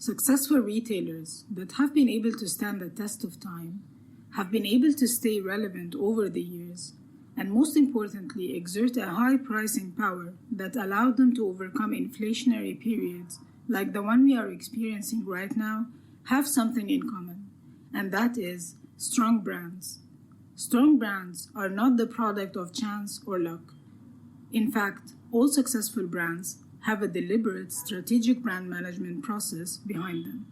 Successful retailers that have been able to stand the test of time have been able to stay relevant over the years, and most importantly, exert a high pricing power that allowed them to overcome inflationary periods like the one we are experiencing right now, have something in common, and that is strong brands. Strong brands are not the product of chance or luck. In fact, all successful brands have a deliberate strategic brand management process behind them.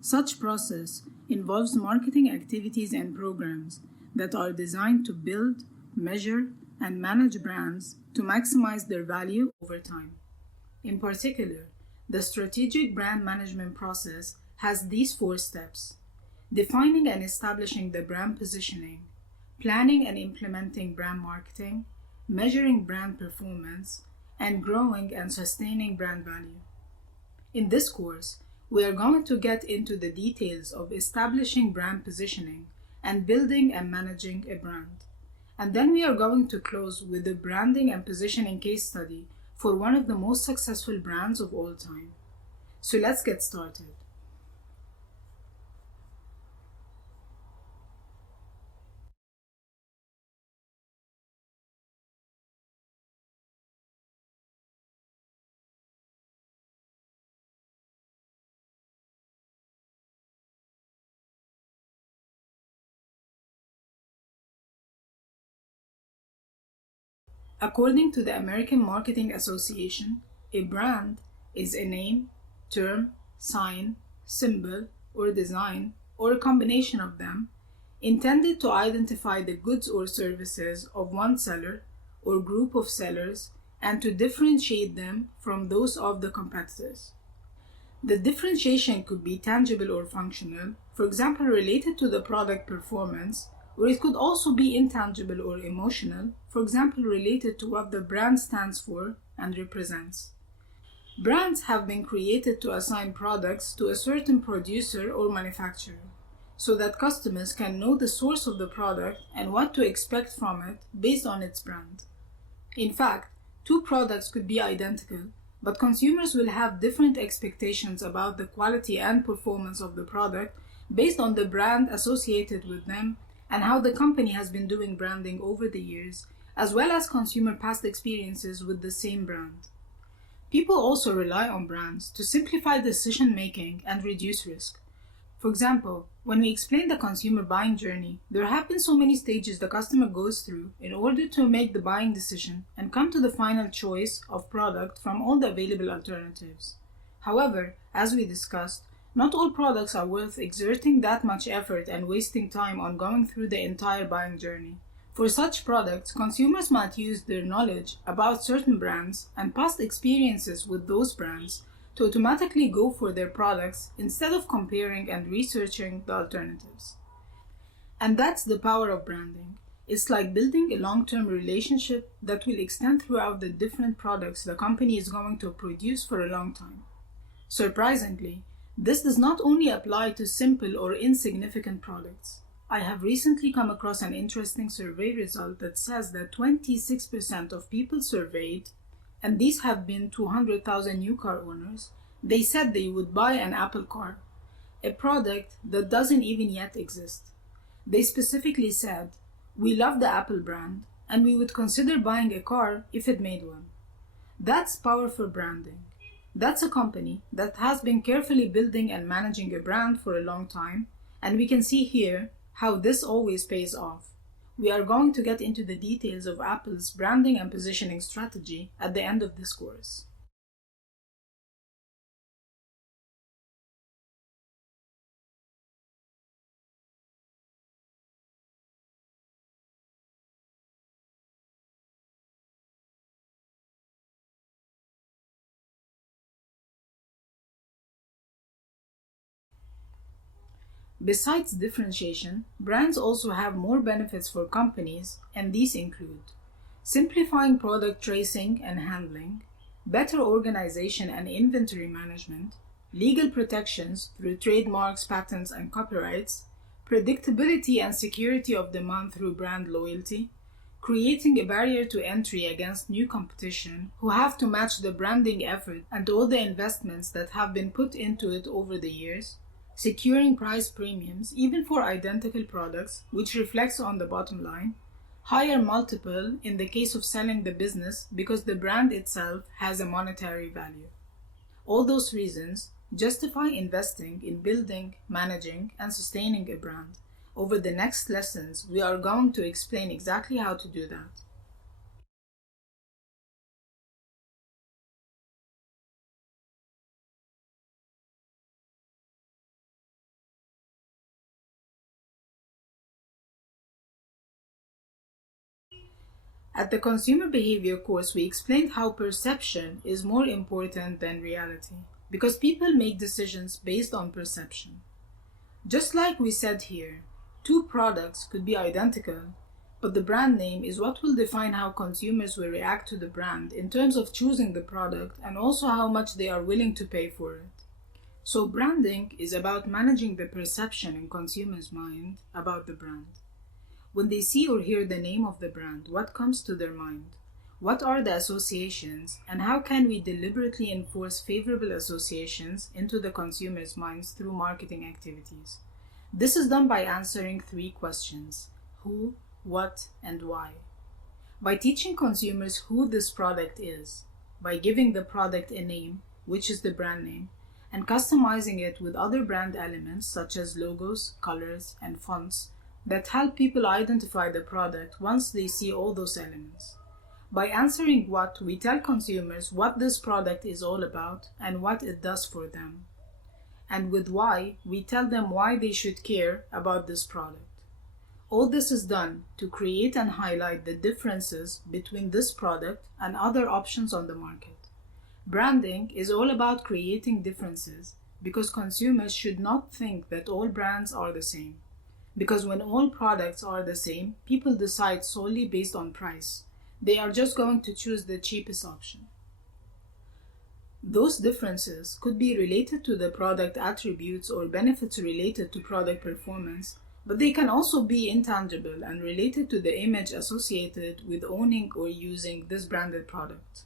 Such process involves marketing activities and programs that are designed to build, measure, and manage brands to maximize their value over time. In particular, the strategic brand management process has these 4 steps: defining and establishing the brand positioning, planning and implementing brand marketing, measuring brand performance, and growing and sustaining brand value. In this course, we are going to get into the details of establishing brand positioning and building and managing a brand. And then we are going to close with the branding and positioning case study for one of the most successful brands of all time. So let's get started. According to the American Marketing Association, a brand is a name, term, sign, symbol, or design, or a combination of them, intended to identify the goods or services of one seller or group of sellers and to differentiate them from those of the competitors. The differentiation could be tangible or functional, for example, related to the product performance, or it could also be intangible or emotional, for example, related to what the brand stands for and represents. Brands have been created to assign products to a certain producer or manufacturer, so that customers can know the source of the product and what to expect from it based on its brand. In fact, 2 products could be identical, but consumers will have different expectations about the quality and performance of the product based on the brand associated with them and how the company has been doing branding over the years, as well as consumer past experiences with the same brand. People also rely on brands to simplify decision-making and reduce risk. For example, when we explain the consumer buying journey, there have been so many stages the customer goes through in order to make the buying decision and come to the final choice of product from all the available alternatives. However, as we discussed, not all products are worth exerting that much effort and wasting time on going through the entire buying journey. For such products, consumers might use their knowledge about certain brands and past experiences with those brands to automatically go for their products instead of comparing and researching the alternatives. And that's the power of branding. It's like building a long-term relationship that will extend throughout the different products the company is going to produce for a long time. Surprisingly, this does not only apply to simple or insignificant products. I have recently come across an interesting survey result that says that 26% of people surveyed, and these have been 200,000 new car owners, they said they would buy an Apple car, a product that doesn't even yet exist. They specifically said, "We love the Apple brand, and we would consider buying a car if it made one." That's powerful branding. That's a company that has been carefully building and managing a brand for a long time, and we can see here how this always pays off. We are going to get into the details of Apple's branding and positioning strategy at the end of this course. Besides differentiation, brands also have more benefits for companies, and these include simplifying product tracing and handling, better organization and inventory management, legal protections through trademarks, patents, and copyrights, predictability and security of demand through brand loyalty, creating a barrier to entry against new competition who have to match the branding effort and all the investments that have been put into it over the years, securing price premiums even for identical products, which reflects on the bottom line, higher multiple in the case of selling the business because the brand itself has a monetary value. All those reasons justify investing in building, managing, and sustaining a brand. Over the next lessons, we are going to explain exactly how to do that. At the consumer behavior course, we explained how perception is more important than reality because people make decisions based on perception. Just like we said here, two products could be identical, but the brand name is what will define how consumers will react to the brand in terms of choosing the product and also how much they are willing to pay for it. So, branding is about managing the perception in consumers' mind about the brand. When they see or hear the name of the brand, what comes to their mind? What are the associations, and how can we deliberately enforce favorable associations into the consumer's minds through marketing activities? This is done by answering three questions: who, what, and why. By teaching consumers who this product is, by giving the product a name, which is the brand name, and customizing it with other brand elements such as logos, colors, and fonts that help people identify the product once they see all those elements. By answering what, we tell consumers what this product is all about and what it does for them. And with why, we tell them why they should care about this product. All this is done to create and highlight the differences between this product and other options on the market. Branding is all about creating differences because consumers should not think that all brands are the same. Because when all products are the same, people decide solely based on price. They are just going to choose the cheapest option. Those differences could be related to the product attributes or benefits related to product performance, but they can also be intangible and related to the image associated with owning or using this branded product.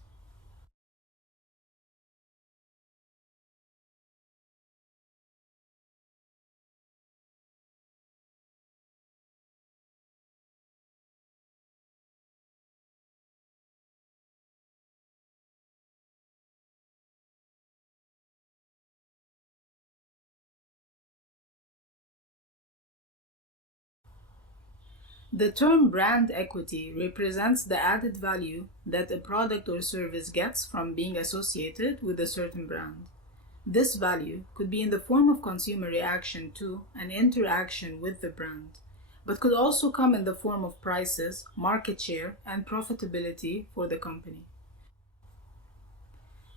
The term brand equity represents the added value that a product or service gets from being associated with a certain brand. This value could be in the form of consumer reaction to and interaction with the brand, but could also come in the form of prices, market share, and profitability for the company.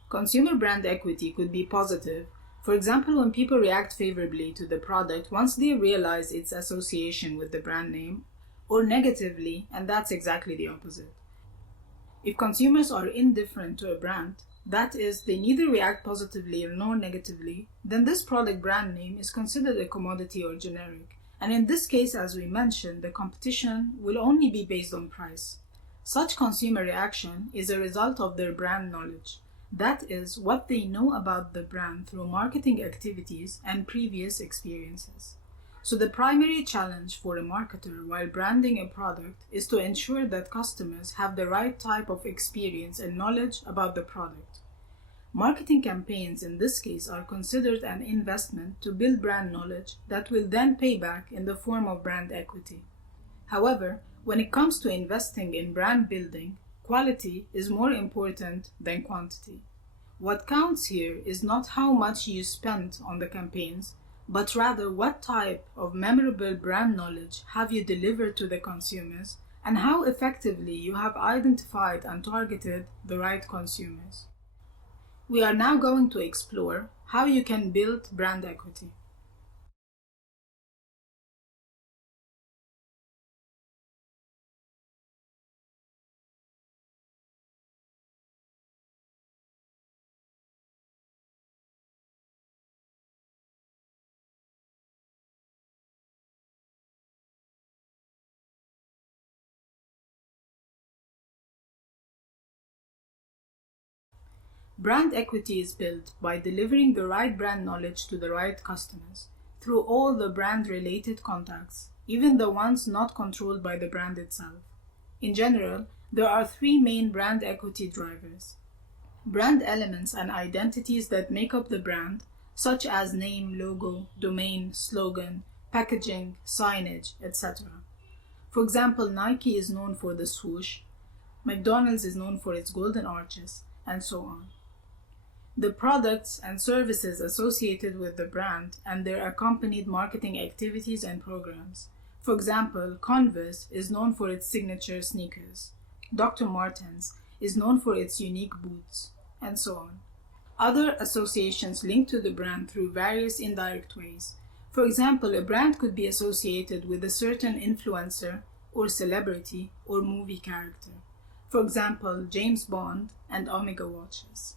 Consumer brand equity could be positive, for example, when people react favorably to the product once they realize its association with the brand name, or negatively, and that's exactly the opposite. If consumers are indifferent to a brand, that is, they neither react positively nor negatively, then this product brand name is considered a commodity or generic. And in this case, as we mentioned, the competition will only be based on price. Such consumer reaction is a result of their brand knowledge. That is, what they know about the brand through marketing activities and previous experiences. So the primary challenge for a marketer while branding a product is to ensure that customers have the right type of experience and knowledge about the product. Marketing campaigns in this case are considered an investment to build brand knowledge that will then pay back in the form of brand equity. However, when it comes to investing in brand building, quality is more important than quantity. What counts here is not how much you spent on the campaigns, but rather what type of memorable brand knowledge have you delivered to the consumers and how effectively you have identified and targeted the right consumers. We are now going to explore how you can build brand equity. Brand equity is built by delivering the right brand knowledge to the right customers through all the brand-related contacts, even the ones not controlled by the brand itself. In general, there are three main brand equity drivers: brand elements and identities that make up the brand, such as name, logo, domain, slogan, packaging, signage, etc. For example, Nike is known for the swoosh, McDonald's is known for its golden arches, and so on. The products and services associated with the brand and their accompanied marketing activities and programs. For example, Converse is known for its signature sneakers. Dr. Martens is known for its unique boots, and so on. Other associations linked to the brand through various indirect ways. For example, a brand could be associated with a certain influencer or celebrity or movie character. For example, James Bond and Omega watches.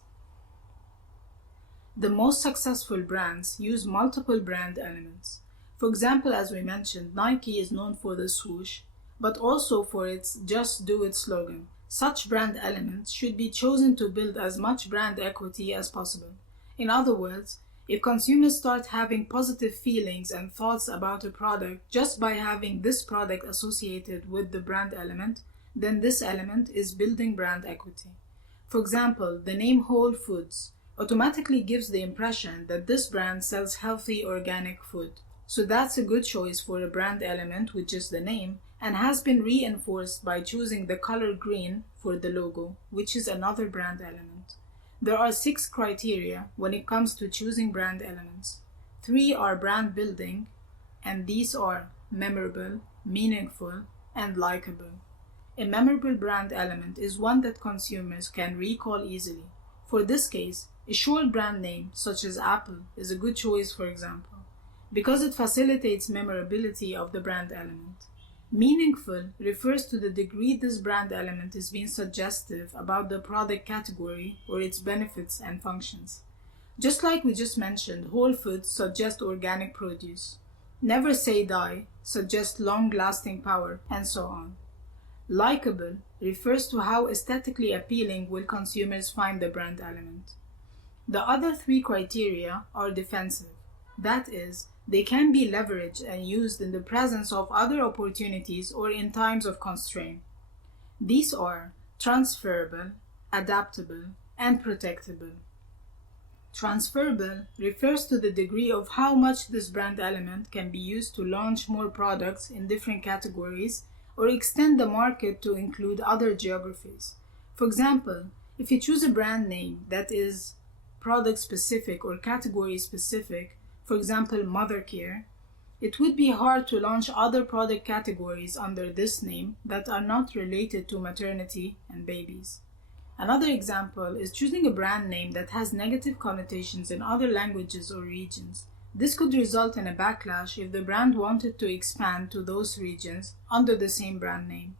The most successful brands use multiple brand elements. For example, as we mentioned, Nike is known for the swoosh, but also for its "Just Do It" slogan. Such brand elements should be chosen to build as much brand equity as possible. In other words, if consumers start having positive feelings and thoughts about a product just by having this product associated with the brand element, then this element is building brand equity. For example, the name Whole Foods automatically gives the impression that this brand sells healthy organic food. So that's a good choice for a brand element with just the name, and has been reinforced by choosing the color green for the logo, which is another brand element. There are 6 criteria when it comes to choosing brand elements. 3 are brand building, and these are memorable, meaningful, and likable. A memorable brand element is one that consumers can recall easily. For this case, a short brand name, such as Apple, is a good choice, for example, because it facilitates memorability of the brand element. Meaningful refers to the degree this brand element is being suggestive about the product category or its benefits and functions. Just like we just mentioned, Whole Foods suggest organic produce. Never Say Die suggests long-lasting power, and so on. Likeable refers to how aesthetically appealing will consumers find the brand element. The other 3 criteria are defensive. That is, they can be leveraged and used in the presence of other opportunities or in times of constraint. These are transferable, adaptable, and protectable. Transferable refers to the degree of how much this brand element can be used to launch more products in different categories or extend the market to include other geographies. For example, if you choose a brand name that is product specific or category specific, for example Mother Care, it would be hard to launch other product categories under this name that are not related to maternity and babies. Another example is choosing a brand name that has negative connotations in other languages or regions. This could result in a backlash if the brand wanted to expand to those regions under the same brand name.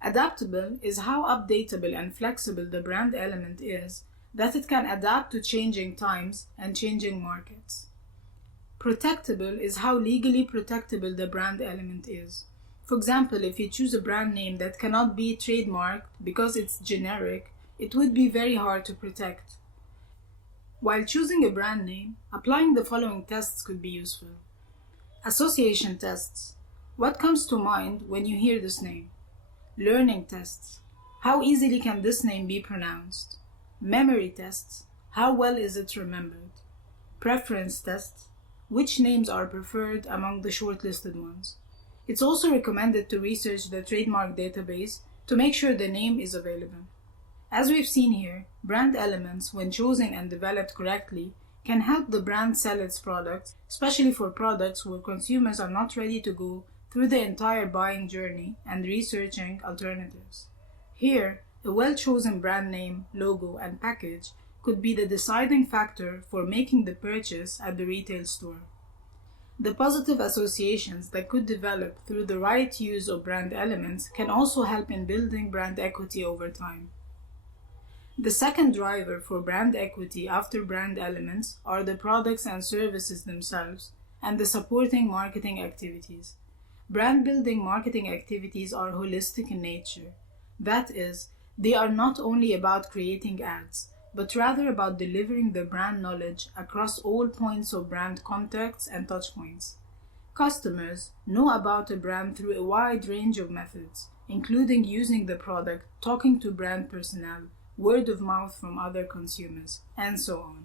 Adaptable is how updatable and flexible the brand element is, that it can adapt to changing times and changing markets. Protectable is how legally protectable the brand element is. For example, if you choose a brand name that cannot be trademarked because it's generic, it would be very hard to protect. While choosing a brand name, applying the following tests could be useful. Association tests. What comes to mind when you hear this name? Learning tests. How easily can this name be pronounced? Memory tests. How well is it remembered? Preference tests. Which names are preferred among the shortlisted ones? It's also recommended to research the trademark database to make sure the name is available. As we've seen here, brand elements, when chosen and developed correctly, can help the brand sell its products, especially for products where consumers are not ready to go through the entire buying journey and researching alternatives. Here, a well-chosen brand name, logo, and package could be the deciding factor for making the purchase at the retail store. The positive associations that could develop through the right use of brand elements can also help in building brand equity over time. The second driver for brand equity after brand elements are the products and services themselves and the supporting marketing activities. Brand building marketing activities are holistic in nature. That is, they are not only about creating ads, but rather about delivering the brand knowledge across all points of brand contacts and touchpoints. Customers know about a brand through a wide range of methods, including using the product, talking to brand personnel, word of mouth from other consumers, and so on.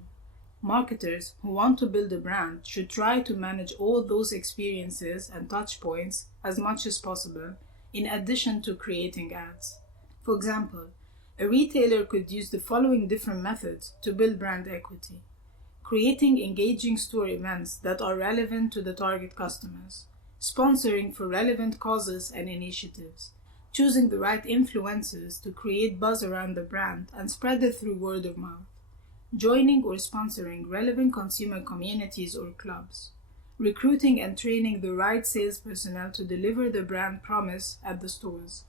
Marketers who want to build a brand should try to manage all those experiences and touch points as much as possible, in addition to creating ads. For example, a retailer could use the following different methods to build brand equity: creating engaging store events that are relevant to the target customers, sponsoring for relevant causes and initiatives, choosing the right influencers to create buzz around the brand and spread it through word of mouth, joining or sponsoring relevant consumer communities or clubs, recruiting and training the right sales personnel to deliver the brand promise at the stores,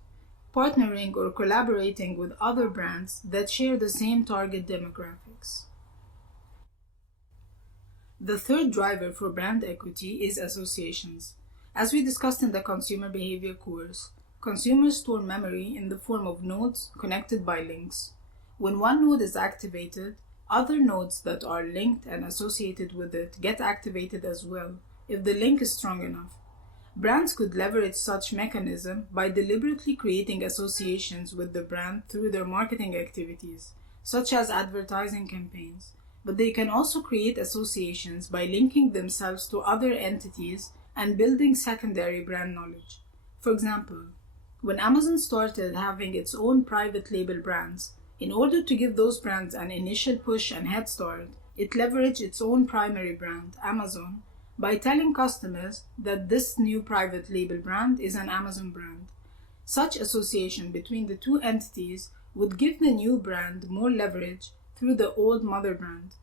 partnering or collaborating with other brands that share the same target demographics. The third driver for brand equity is associations. As we discussed in the consumer behavior course, consumers store memory in the form of nodes connected by links. When one node is activated, other nodes that are linked and associated with it get activated as well if the link is strong enough. Brands could leverage such mechanism by deliberately creating associations with the brand through their marketing activities, such as advertising campaigns. But they can also create associations by linking themselves to other entities and building secondary brand knowledge. For example, when Amazon started having its own private label brands, in order to give those brands an initial push and head start, it leveraged its own primary brand, Amazon, by telling customers that this new private label brand is an Amazon brand. Such association between the two entities would give the new brand more leverage through the old mother brand.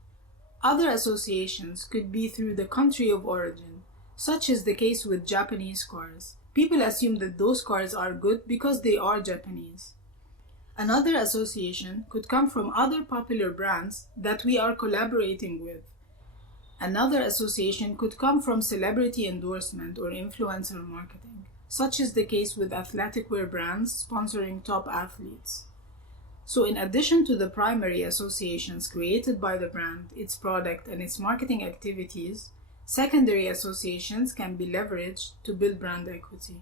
Other associations could be through the country of origin, such is the case with Japanese cars. People assume that those cars are good because they are Japanese. Another association could come from other popular brands that we are collaborating with. Another association could come from celebrity endorsement or influencer marketing, such is the case with athletic wear brands sponsoring top athletes. So in addition to the primary associations created by the brand, its product, and its marketing activities, secondary associations can be leveraged to build brand equity.